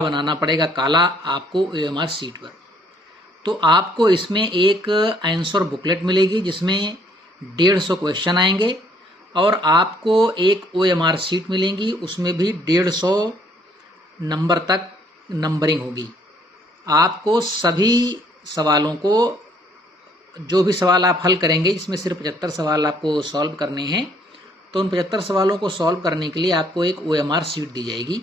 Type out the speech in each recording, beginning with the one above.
बनाना पड़ेगा काला आपको OMR शीट पर। तो आपको इसमें एक आंसर बुकलेट मिलेगी जिसमें 150 क्वेश्चन आएंगे और आपको एक OMR शीट मिलेंगी, उसमें भी 150 नंबर तक नंबरिंग होगी। आपको सभी सवालों को, जो भी सवाल आप हल करेंगे, जिसमें सिर्फ 75 सवाल आपको सॉल्व करने हैं, तो उन 75 सवालों को सॉल्व करने के लिए आपको एक OMR शीट दी जाएगी।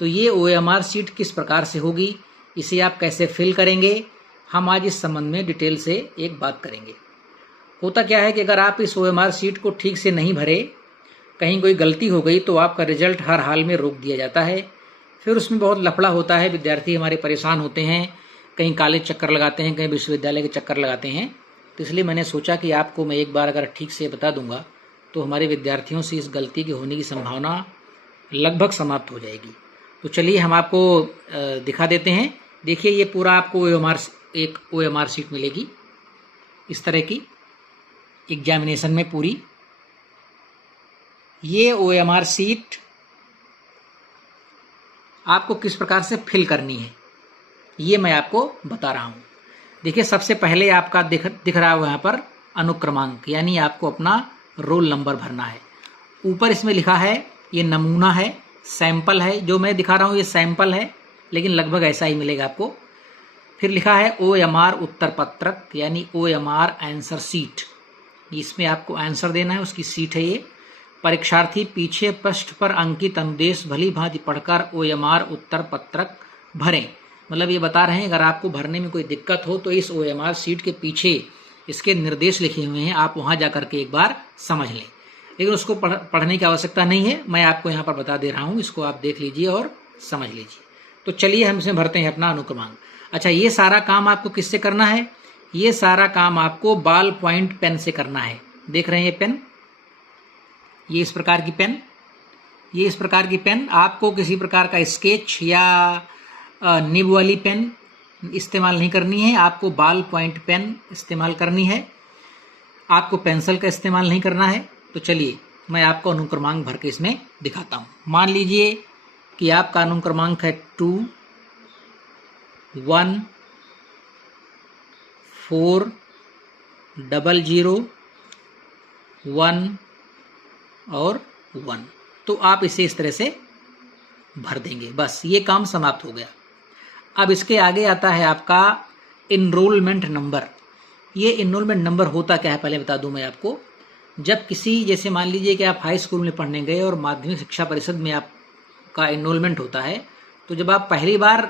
तो ये OMR शीट किस प्रकार से होगी, इसे आप कैसे फिल करेंगे, हम आज इस संबंध में डिटेल से एक बात करेंगे। होता क्या है कि अगर आप इस OMR शीट को ठीक से नहीं भरे, कहीं कोई गलती हो गई तो आपका रिजल्ट हर हाल में रोक दिया जाता है। फिर उसमें बहुत लफड़ा होता है, विद्यार्थी हमारे परेशान होते हैं, कहीं कॉलेज चक्कर लगाते हैं, कहीं विश्वविद्यालय के चक्कर लगाते हैं। तो इसलिए मैंने सोचा कि आपको मैं एक बार अगर ठीक से बता दूंगा तो हमारे विद्यार्थियों से इस गलती के होने की संभावना लगभग समाप्त हो जाएगी। तो चलिए हम आपको दिखा देते हैं। देखिए, ये पूरा आपको एक OMR शीट मिलेगी इस तरह की एग्जामिनेशन में पूरी। ये OMR शीट आपको किस प्रकार से फिल करनी है ये मैं आपको बता रहा हूँ। देखिए, सबसे पहले आपका दिख रहा है यहाँ पर अनुक्रमांक, यानी आपको अपना रोल नंबर भरना है। ऊपर इसमें लिखा है, ये नमूना है, सैंपल है, जो मैं दिखा रहा हूँ ये सैंपल है, लेकिन लगभग ऐसा ही मिलेगा आपको। फिर लिखा है OMR उत्तर पत्रक, यानी OMR आंसर सीट, इसमें आपको आंसर देना है, उसकी सीट है ये। परीक्षार्थी पीछे पृष्ठ पर अंकित अनुदेश भली भांति पढ़कर OMR उत्तर पत्रक भरें। मतलब ये बता रहे हैं अगर आपको भरने में कोई दिक्कत हो तो इस OMR शीट के पीछे इसके निर्देश लिखे हुए हैं, आप वहां जाकर के एक बार समझ लें, लेकिन उसको पढ़ने की आवश्यकता नहीं है, मैं आपको यहाँ पर बता दे रहा हूँ, इसको आप देख लीजिए और समझ लीजिए। तो चलिए हम इसमें भरते हैं अपना अनुक्रमांक। अच्छा, ये सारा काम आपको किससे करना है? ये सारा काम आपको बॉल पॉइंट पेन से करना है। देख रहे हैं ये पेन, ये इस प्रकार की पेन, ये इस प्रकार की पेन आपको किसी प्रकार का स्केच या निब वाली पेन इस्तेमाल नहीं करनी है, आपको बॉल पॉइंट पेन इस्तेमाल करनी है, आपको पेंसिल का इस्तेमाल नहीं करना है। तो चलिए मैं आपको अनुक्रमांक भर के इसमें दिखाता हूँ। मान लीजिए कि आपका अनुक्रमांक है 2 1 4 0 1 और 1। तो आप इसे इस तरह से भर देंगे, बस ये काम समाप्त हो गया। अब इसके आगे आता है आपका इनरोलमेंट नंबर। ये इनरोलमेंट नंबर होता क्या है पहले बता दूं मैं आपको। जब किसी, जैसे मान लीजिए कि आप हाई स्कूल में पढ़ने गए और माध्यमिक शिक्षा परिषद में आपका इनरोलमेंट होता है, तो जब आप पहली बार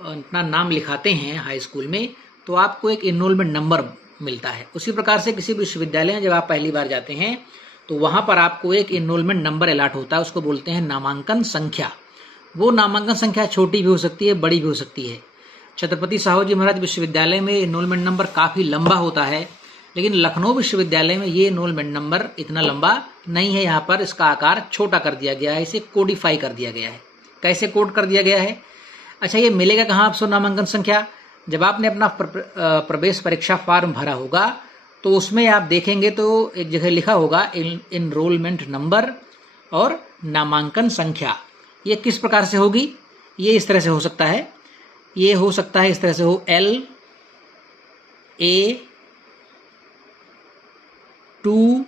अपना नाम लिखाते हैं हाई स्कूल में तो आपको एक इनरोलमेंट नंबर मिलता है। उसी प्रकार से किसी विश्वविद्यालय में जब आप पहली बार जाते हैं तो वहां पर आपको एक इनरोलमेंट नंबर अलॉट होता है, उसको बोलते हैं नामांकन संख्या। वो नामांकन संख्या छोटी भी हो सकती है, बड़ी भी हो सकती है। छत्रपति साहू जी महाराज विश्वविद्यालय में इनरोलमेंट नंबर काफ़ी लंबा होता है, लेकिन लखनऊ विश्वविद्यालय में ये इनरोलमेंट नंबर इतना लंबा नहीं है। यहाँ पर इसका आकार छोटा कर दिया गया है, इसे कोडिफाई कर दिया गया है। कैसे कोड कर दिया गया है? अच्छा, ये मिलेगा कहाँ आपको नामांकन संख्या? जब आपने अपना प्रवेश परीक्षा फॉर्म भरा होगा तो उसमें आप देखेंगे तो एक जगह लिखा होगा इनरोलमेंट नंबर और नामांकन संख्या। ये किस प्रकार से होगी? ये इस तरह से हो सकता है, ये हो सकता है इस तरह से हो, LA 2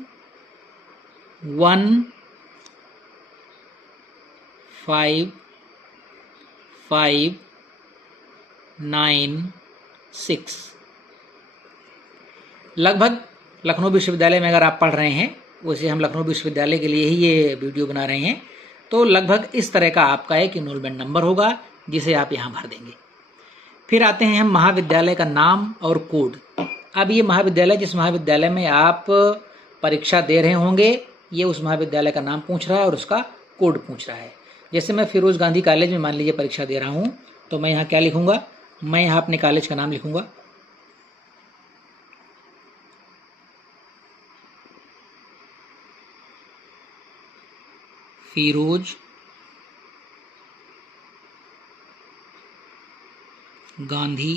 1 5 5 9 6। लगभग लखनऊ विश्वविद्यालय में अगर आप पढ़ रहे हैं, वैसे हम लखनऊ विश्वविद्यालय के लिए ही ये वीडियो बना रहे हैं, तो लगभग इस तरह का आपका एक इनरोलमेंट नंबर होगा जिसे आप यहाँ भर देंगे। फिर आते हैं हम महाविद्यालय का नाम और कोड। अब ये महाविद्यालय, जिस महाविद्यालय में आप परीक्षा दे रहे होंगे, ये उस महाविद्यालय का नाम पूछ रहा है और उसका कोड पूछ रहा है। जैसे मैं फिरोज गांधी कॉलेज में मान लीजिए परीक्षा दे रहा हूँ, तो मैं यहाँ क्या लिखूँगा? मैं यहाँ अपने कॉलेज का नाम लिखूँगा, फिरोज गांधी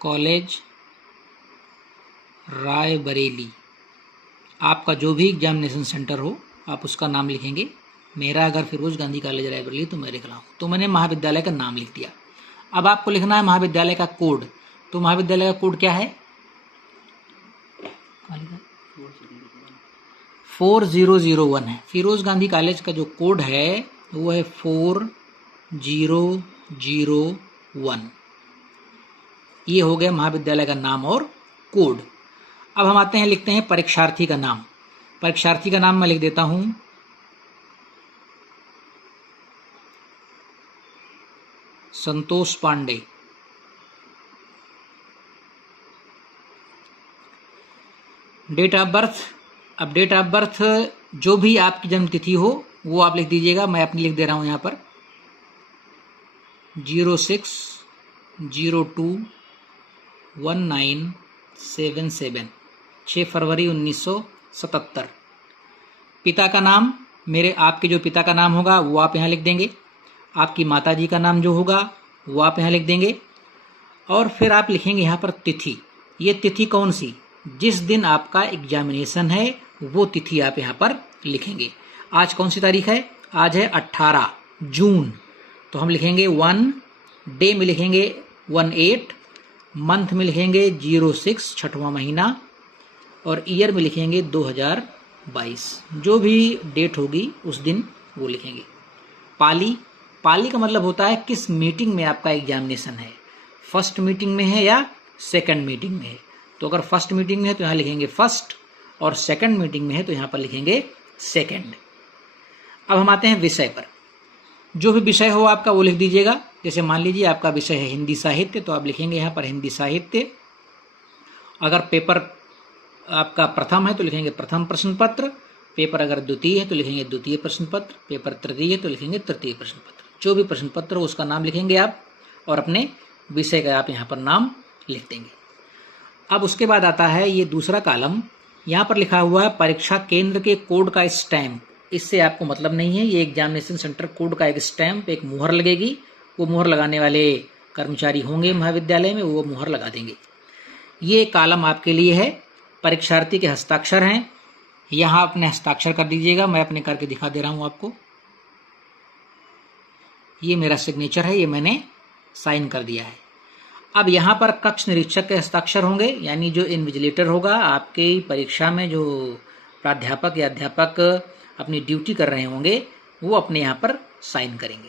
कॉलेज रायबरेली। आपका जो भी एग्जामिनेशन सेंटर हो आप उसका नाम लिखेंगे। मेरा अगर फिरोज गांधी कॉलेज रायबरेली तो मैं लिख रहा हूँ, तो मैंने महाविद्यालय का नाम लिख दिया। अब आपको लिखना है महाविद्यालय का कोड। तो महाविद्यालय का कोड क्या है? 4001 है। फिरोज गांधी कॉलेज का जो कोड है वो है 4001। ये हो गया महाविद्यालय का नाम और कोड। अब हम आते हैं, लिखते हैं परीक्षार्थी का नाम। परीक्षार्थी का नाम मैं लिख देता हूं Santosh Pandey. Date of birth, अब डेट ऑफ बर्थ जो भी आपकी जन्म तिथि हो वो आप लिख दीजिएगा। मैं अपनी लिख दे रहा हूं यहां पर 06/02/1977, 6 फरवरी 1977। पिता का नाम, मेरे आपके जो पिता का नाम होगा वो आप यहाँ लिख देंगे। आपकी माता जी का नाम जो होगा वो आप यहाँ लिख देंगे। और फिर आप लिखेंगे यहाँ पर तिथि। ये तिथि कौन सी? जिस दिन आपका एग्जामिनेशन है वो तिथि आप यहाँ पर लिखेंगे। आज कौन सी तारीख है? आज है 18 जून। तो हम लिखेंगे 1, डे में लिखेंगे 18, मंथ में लिखेंगे 06 छठवां महीना, और ईयर में लिखेंगे 2022। जो भी डेट होगी उस दिन वो लिखेंगे। पाली, पाली का मतलब होता है किस मीटिंग में आपका एग्जामिनेशन है, फर्स्ट मीटिंग में है या सेकंड मीटिंग में है। तो अगर फर्स्ट मीटिंग में है तो यहाँ लिखेंगे फर्स्ट, और सेकंड मीटिंग में है तो यहाँ पर लिखेंगे सेकंड। अब हम आते हैं विषय पर। जो भी विषय हो आपका वो लिख दीजिएगा। जैसे मान लीजिए आपका विषय है हिंदी साहित्य, तो आप लिखेंगे यहाँ पर हिंदी साहित्य। अगर पेपर आपका प्रथम है तो लिखेंगे प्रथम प्रश्न पत्र, पेपर अगर द्वितीय है तो लिखेंगे द्वितीय प्रश्न पत्र, पेपर तृतीय है तो लिखेंगे तृतीय प्रश्न पत्र। जो भी प्रश्न पत्र हो उसका नाम लिखेंगे आप, और अपने विषय का आप यहाँ पर नाम लिख देंगे। अब उसके बाद आता है ये दूसरा कॉलम, यहाँ पर लिखा हुआ है परीक्षा केंद्र के कोड का स्टैम्प। इससे आपको मतलब नहीं है, ये एग्जामिनेशन सेंटर कोड का एक स्टैम्प, एक मुहर लगेगी। वो मुहर लगाने वाले कर्मचारी होंगे महाविद्यालय में, वो मुहर लगा देंगे। ये कॉलम आपके लिए है। परीक्षार्थी के हस्ताक्षर हैं, यहाँ अपने हस्ताक्षर कर दीजिएगा। मैं अपने करके दिखा दे रहा हूँ आपको। ये मेरा सिग्नेचर है, ये मैंने साइन कर दिया है। अब यहाँ पर कक्ष निरीक्षक के हस्ताक्षर होंगे, यानी जो इन्विजिलेटर होगा आपके परीक्षा में, जो प्राध्यापक या अध्यापक अपनी ड्यूटी कर रहे होंगे, वो अपने यहाँ पर साइन करेंगे।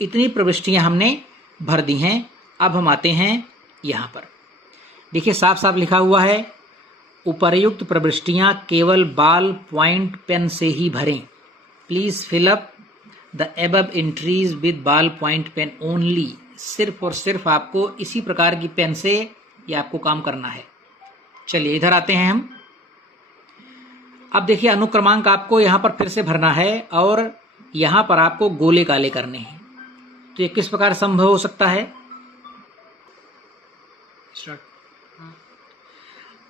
इतनी प्रविष्टियाँ हमने भर दी हैं। अब हम आते हैं यहाँ पर, देखिए साफ साफ लिखा हुआ है उपर्युक्त प्रविष्टियाँ केवल बॉल पॉइंट पेन से ही भरें। Please fill up the above entries with ball point pen only. सिर्फ और सिर्फ आपको इसी प्रकार की पेन से ये आपको काम करना है। चलिए इधर आते हैं हम। अब देखिए अनुक्रमांक आपको यहाँ पर फिर से भरना है, और यहाँ पर आपको गोले काले करने हैं। तो ये किस प्रकार संभव हो सकता है?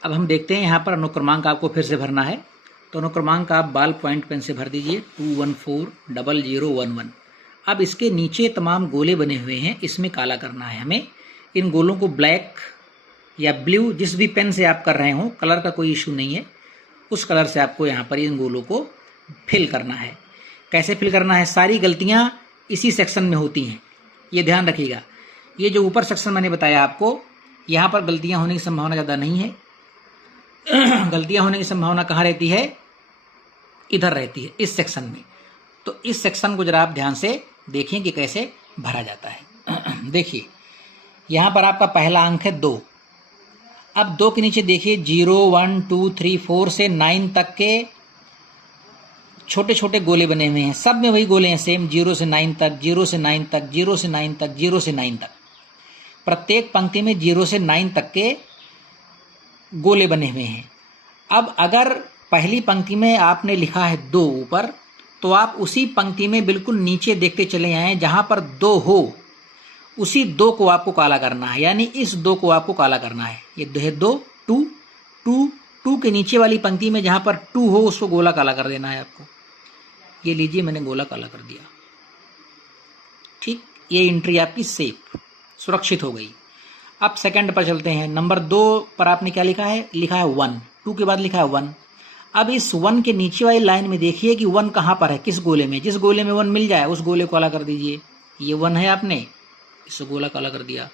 अब हम देखते हैं यहाँ पर अनुक्रमांक आपको फिर से भरना है। तो अनुक्रमांक आप बॉल पॉइंट पेन से भर दीजिए 2140011। अब इसके नीचे तमाम गोले बने हुए हैं, इसमें काला करना है हमें। इन गोलों को ब्लैक या ब्लू, जिस भी पेन से आप कर रहे हो, कलर का कोई इशू नहीं है, उस कलर से आपको यहाँ पर इन गोलों को फिल करना है। कैसे फिल करना है? सारी गलतियाँ इसी सेक्शन में होती हैं, ये ध्यान रखिएगा। ये जो ऊपर सेक्शन मैंने बताया आपको, यहाँ पर गलतियाँ होने की संभावना ज़्यादा नहीं है। गलतियाँ होने की संभावना कहाँ रहती है? इधर रहती है, इस सेक्शन में। तो इस सेक्शन को जरा आप ध्यान से देखें कि कैसे भरा जाता है। देखिए यहाँ पर आपका पहला अंक है 2। अब 2 के नीचे देखिए 0, 1, 2, 3, 4 से 9 तक के छोटे छोटे गोले बने हुए हैं। सब में वही गोले हैं सेम, 0 से 9 तक, 0 से 9 तक, 0 से 9 तक, 0 से 9 तक। प्रत्येक पंक्ति में 0 से 9 तक के गोले बने हुए हैं। अब अगर पहली पंक्ति में आपने लिखा है 2 ऊपर, तो आप उसी पंक्ति में बिल्कुल नीचे देखते चले आए, जहां पर 2 हो उसी 2 को आपको काला करना है, यानी इस 2 को आपको काला करना है। ये है 2, 2, 2, 2 के नीचे वाली पंक्ति में जहां पर 2 हो उसको गोला काला कर देना है आपको। ये लीजिए मैंने गोला काला कर दिया। ठीक, ये एंट्री आपकी सेफ, सुरक्षित हो गई। अब सेकंड पर चलते हैं। नंबर 2 पर आपने क्या लिखा है? लिखा है 1, 2 के बाद लिखा है 1। अब इस 1 के नीचे वाली लाइन में देखिए कि 1 कहाँ पर है, किस गोले में। जिस गोले में 1 मिल जाए उस गोले को काला कर दीजिए। ये 1 है, आपने इस गोला काला कर दिया।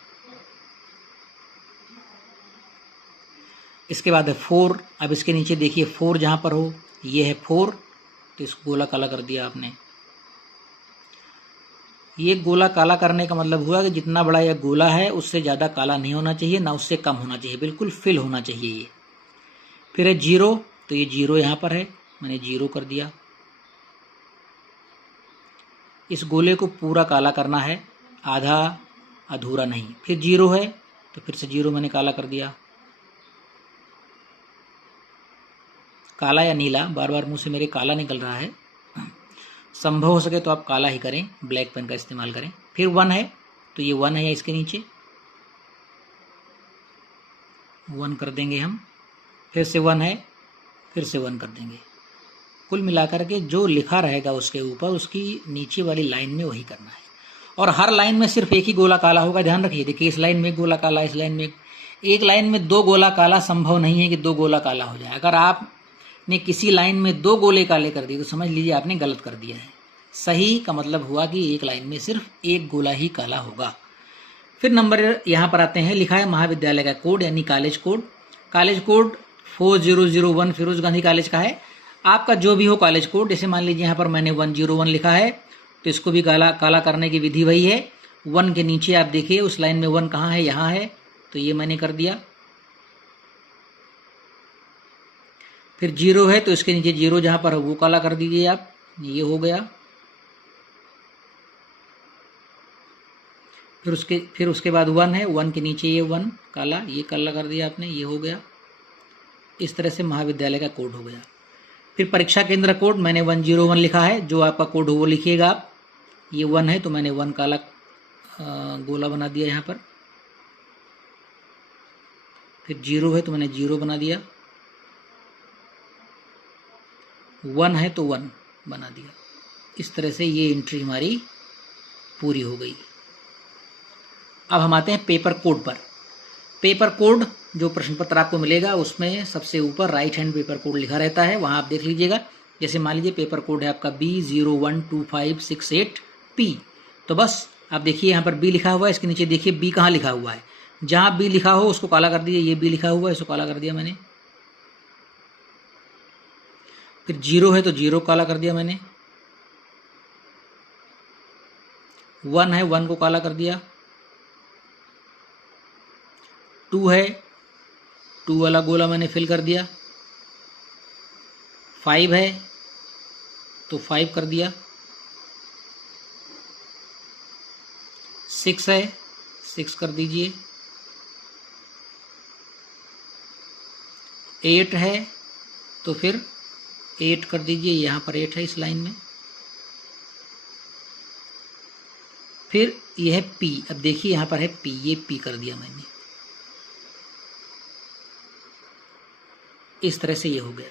इसके बाद है 4। अब इसके नीचे देखिए 4 जहाँ पर हो, ये है 4, तो इस गोला काला कर दिया आपने। ये गोला काला करने का मतलब हुआ कि जितना बड़ा यह गोला है उससे ज़्यादा काला नहीं होना चाहिए, ना उससे कम होना चाहिए, बिल्कुल फिल होना चाहिए ये। फिर है 0, तो ये 0 यहाँ पर है, मैंने 0 कर दिया। इस गोले को पूरा काला करना है, आधा अधूरा नहीं। फिर 0 है तो फिर से 0 मैंने काला कर दिया। काला या नीला, बार बार मुंह से मेरे काला निकल रहा है, संभव हो सके तो आप काला ही करें, ब्लैक पेन का इस्तेमाल करें। फिर 1 है तो ये 1 है या इसके नीचे 1 कर देंगे हम। फिर से 1 है, फिर से 1 कर देंगे। कुल मिलाकर के जो लिखा रहेगा उसके ऊपर, उसकी नीचे वाली लाइन में वही करना है। और हर लाइन में सिर्फ एक ही गोला काला होगा, ध्यान रखिए। देखिए इस लाइन में एक गोला काला, इस लाइन में एक लाइन में 2 गोला काला संभव नहीं है कि 2 गोला काला हो जाए। अगर आपने किसी लाइन में 2 गोले काले कर दिए तो समझ लीजिए आपने गलत कर दिया है। सही का मतलब हुआ कि एक लाइन में सिर्फ एक गोला ही काला होगा। फिर नंबर यहाँ पर आते हैं, लिखा है महाविद्यालय का कोड यानी college code. College code 4001 Firoz Gandhi college का है। आपका जो भी हो कॉलेज कोड, जैसे मान लीजिए यहाँ पर मैंने 101 लिखा है तो इसको भी काला करने की विधि वही है। 1 के नीचे आप देखिए उस लाइन में 1 कहाँ है, यहाँ है, तो ये मैंने कर दिया। फिर 0 है तो इसके नीचे 0 जहाँ पर है वो काला कर दीजिए आप, ये हो गया। फिर उसके बाद 1 है, 1 के नीचे ये 1 काला, ये काला कर दिया आपने, ये हो गया। इस तरह से महाविद्यालय का कोड हो गया। फिर परीक्षा केंद्र कोड मैंने 101 लिखा है, जो आपका कोड हो वो लिखिएगा आप। ये 1 है तो मैंने 1 काला गोला बना दिया यहाँ पर। फिर 0 है तो मैंने 0 बना दिया। 1 है तो 1 बना दिया। इस तरह से ये एंट्री हमारी पूरी हो गई। अब हम आते हैं पेपर कोड पर। पेपर कोड जो प्रश्न पत्र आपको मिलेगा उसमें सबसे ऊपर राइट हैंड पेपर कोड लिखा रहता है, वहाँ आप देख लीजिएगा। जैसे मान लीजिए पेपर कोड है आपका B012568P, तो बस आप देखिए यहाँ पर B लिखा हुआ है, इसके नीचे देखिए B कहाँ लिखा हुआ है। जहाँ B लिखा हो उसको काला कर दीजिए, ये B लिखा हुआ है इसको काला कर दिया मैंने। फिर 0 है तो 0 काला कर दिया मैंने। 1 है 1 को काला कर दिया। 2 है 2 वाला गोला मैंने फिल कर दिया। 5 है तो 5 कर दिया। 6 है 6 कर दीजिए। 8 है तो फिर 8 कर दीजिए, यहाँ पर 8 है इस लाइन में। फिर यह है P, अब देखिए यहाँ पर है P, ये P कर दिया मैंने। इस तरह से ये हो गया।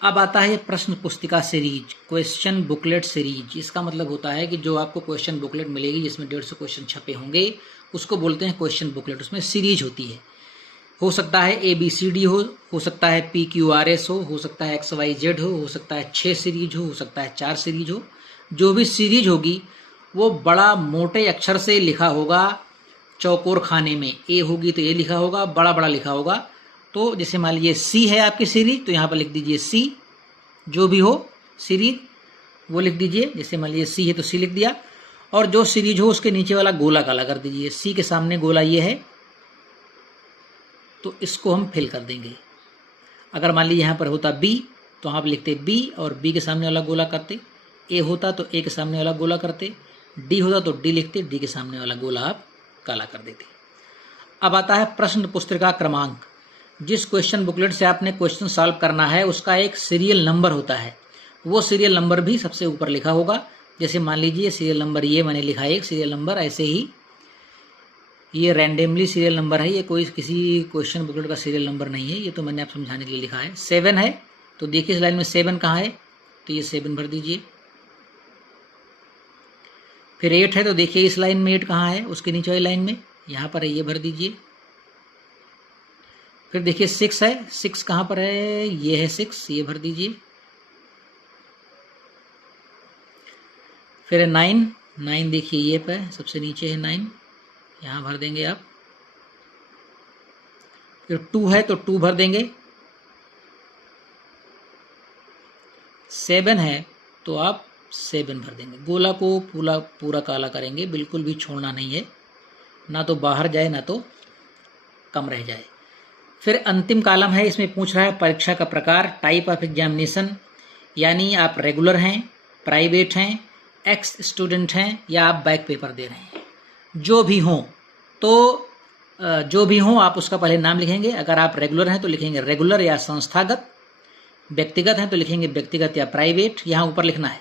अब आता है प्रश्न पुस्तिका सीरीज, क्वेश्चन बुकलेट सीरीज। इसका मतलब होता है कि जो आपको क्वेश्चन बुकलेट मिलेगी जिसमें 150 क्वेश्चन छपे होंगे उसको बोलते हैं क्वेश्चन बुकलेट। उसमें सीरीज होती है, हो सकता है ABCD हो सकता है PQRS हो सकता है XYZ हो सकता है 6 सीरीज हो सकता है 4 सीरीज हो। जो भी सीरीज होगी वो बड़ा मोटे अक्षर से लिखा होगा, चौकोर खाने में A होगी तो ये लिखा होगा, बड़ा बड़ा लिखा होगा। तो जैसे मान लीजिए C है आपकी सीरीज तो यहाँ पर लिख दीजिए C, जो भी हो सीरीज वो लिख दीजिए। जैसे मान लीजिए C है तो C लिख दिया, और जो सीरीज हो उसके नीचे वाला गोला काला कर दीजिए। C के सामने गोला ये है तो इसको हम फिल कर देंगे। अगर मान लीजिए यहाँ पर होता B तो आप लिखते B और B के सामने वाला गोला करते, A होता तो A के सामने वाला गोला करते, D होता तो D लिखते, D के सामने वाला गोला आप काला कर देते। अब आता है प्रश्न पुस्तिका क्रमांक। जिस क्वेश्चन बुकलेट से आपने क्वेश्चन सॉल्व करना है उसका एक सीरियल नंबर होता है, वो सीरियल नंबर भी सबसे ऊपर लिखा होगा। जैसे मान लीजिए सीरियल नंबर ये मैंने लिखा है, एक सीरियल नंबर, ऐसे ही ये रैंडमली सीरियल नंबर है, ये कोई किसी क्वेश्चन बुकलेट का सीरियल नंबर नहीं है, ये तो मैंने आप समझाने के लिए लिखा है। 7 है तो देखिए इस लाइन में 7 कहाँ है, तो ये 7 भर दीजिए। फिर 8 है तो देखिए इस लाइन में 8 कहाँ है, उसके नीचे वाली लाइन में, यहाँ पर है, ये भर दीजिए। फिर देखिए 6 है, 6 कहाँ पर है, ये है 6, ये भर दीजिए। फिर है 9, 9 देखिए ये पे सबसे नीचे है 9, यहाँ भर देंगे आप। फिर 2 है तो 2 भर देंगे। 7 है तो आप 7 भर देंगे। गोला को पूरा काला करेंगे, बिल्कुल भी छोड़ना नहीं है, ना तो बाहर जाए ना तो कम रह जाए। फिर अंतिम कॉलम है, इसमें पूछ रहा है परीक्षा का प्रकार, टाइप ऑफ एग्जामिनेशन, यानी आप रेगुलर हैं, प्राइवेट हैं, एक्स स्टूडेंट हैं या आप बैक पेपर दे रहे हैं। जो भी हों तो जो भी हों आप उसका पहले नाम लिखेंगे। अगर आप रेगुलर हैं तो लिखेंगे रेगुलर या संस्थागत, व्यक्तिगत हैं तो लिखेंगे व्यक्तिगत या प्राइवेट, यहाँ ऊपर लिखना है।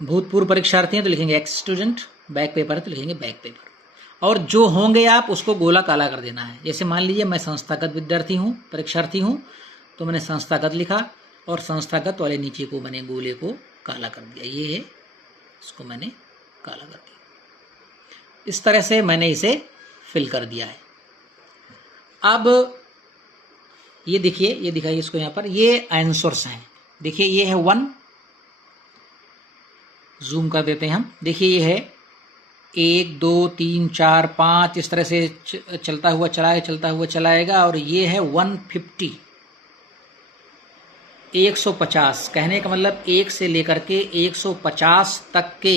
भूतपूर्व परीक्षार्थी हैं तो लिखेंगे एक्स स्टूडेंट, बैक पेपर है तो लिखेंगे बैक पेपर। और जो होंगे आप उसको गोला काला कर देना है। जैसे मान लीजिए मैं संस्थागत विद्यार्थी हूँ, परीक्षार्थी हूँ, तो मैंने संस्थागत लिखा और संस्थागत वाले नीचे को मैंने गोले को काला कर दिया, ये है, इसको मैंने काला कर दिया। इस तरह से मैंने इसे फिल कर दिया है। अब ये देखिए, ये दिखाइए इसको यहाँ पर, ये आंसर्स हैं। देखिए ये है 1, जूम कर देते हैं हम। देखिए ये है 1 2 3 4 5, इस तरह से चलता हुआ चलाएगा। और ये है 150, 150। कहने का मतलब 1 से लेकर के 150 तक के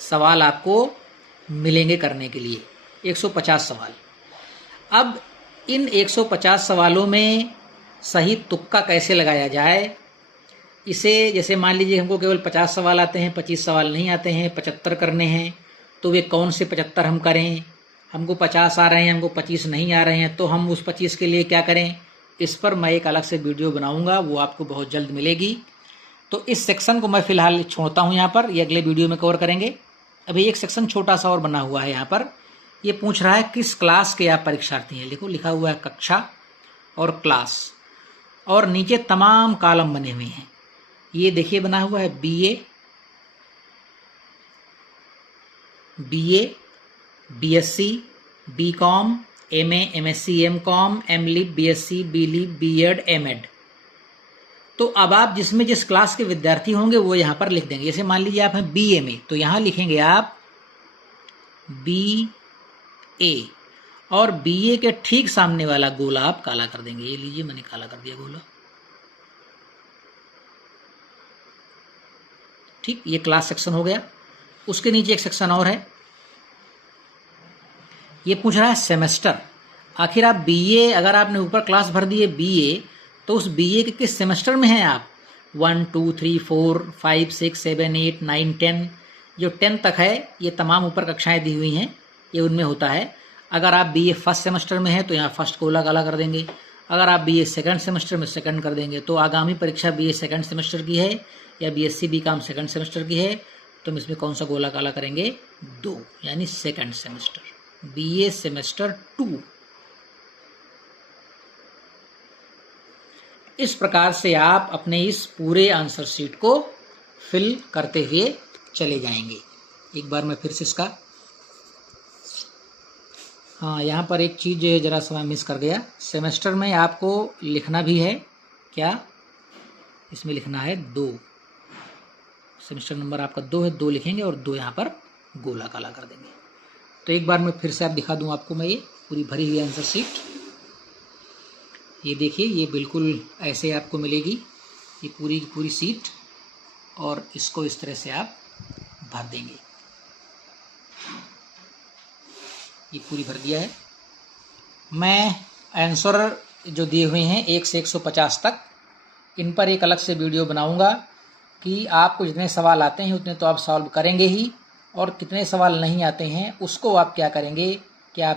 सवाल आपको मिलेंगे करने के लिए, 150 सवाल। अब इन 150 सवालों में सही तुक्का कैसे लगाया जाए, इसे जैसे मान लीजिए हमको केवल 50 सवाल आते हैं, 25 सवाल नहीं आते हैं, 75 करने हैं, तो वे कौन से 75 हम करें। हमको 50 आ रहे हैं, हमको 25 नहीं आ रहे हैं, तो हम उस 25 के लिए क्या करें, इस पर मैं एक अलग से वीडियो बनाऊंगा, वो आपको बहुत जल्द मिलेगी। तो इस सेक्शन को मैं फिलहाल छोड़ता हूँ यहाँ पर, ये अगले वीडियो में कवर करेंगे। अभी एक सेक्शन छोटा सा और बना हुआ है यहाँ पर। ये पूछ रहा है किस क्लास के आप परीक्षार्थी हैं। देखो लिखा हुआ है कक्षा और क्लास, और नीचे तमाम कॉलम बने हुए हैं। ये देखिए बना हुआ है BA, BSc, BCom, MA, MSc, MCom, MLib, BSc, BLib, B.Ed, M.Ed। तो अब आप जिसमें जिस क्लास के विद्यार्थी होंगे वो यहाँ पर लिख देंगे। जैसे मान लीजिए आप हैं BA में, तो यहाँ लिखेंगे आप BA, और BA के ठीक सामने वाला गोला आप काला कर देंगे। ये लीजिए मैंने काला कर दिया गोला, ठीक। ये क्लास सेक्शन हो गया। उसके नीचे एक सेक्शन और है, ये पूछ रहा है सेमेस्टर। आखिर आप BA, अगर आपने ऊपर क्लास भर दी है BA, तो उस BA के किस सेमेस्टर में हैं आप। 1 2 3 4 5 6 7 8 9 10, जो 10 तक है ये तमाम ऊपर कक्षाएं दी हुई हैं, ये उनमें होता है। अगर आप BA फर्स्ट सेमेस्टर में है तो यहाँ फर्स्ट गोला काला कर देंगे। अगर आप BA सेकंड सेमेस्टर में सेकंड कर देंगे। तो आगामी परीक्षा BA सेकंड सेमेस्टर की है या BSc BCom सेकंड सेमेस्टर की है, तो हम इसमें कौन सा गोला काला करेंगे, 2, यानी सेकंड सेमेस्टर, BA सेमेस्टर 2। इस प्रकार से आप अपने इस पूरे आंसर शीट को फिल करते हुए चले जाएंगे। एक बार मैं फिर से इसका, हाँ यहाँ पर एक चीज़ ज़रा सा मैं मिस कर गया। सेमेस्टर में आपको लिखना भी है क्या, इसमें लिखना है 2, सेमेस्टर नंबर आपका 2 है, 2 लिखेंगे और 2 यहाँ पर गोला काला कर देंगे। तो एक बार मैं फिर से आप दिखा दूँ आपको मैं, ये पूरी भरी हुई आंसर शीट, ये देखिए, ये बिल्कुल ऐसे आपको मिलेगी, ये पूरी की पूरी सीट, और इसको इस तरह से आप भर देंगे। ये पूरी भर दिया है। मैं आंसर जो दिए हुए हैं 1 से 150 तक, इन पर एक अलग से वीडियो बनाऊंगा कि आपको जितने सवाल आते हैं उतने तो आप सॉल्व करेंगे ही, और कितने सवाल नहीं आते हैं उसको आप क्या करेंगे,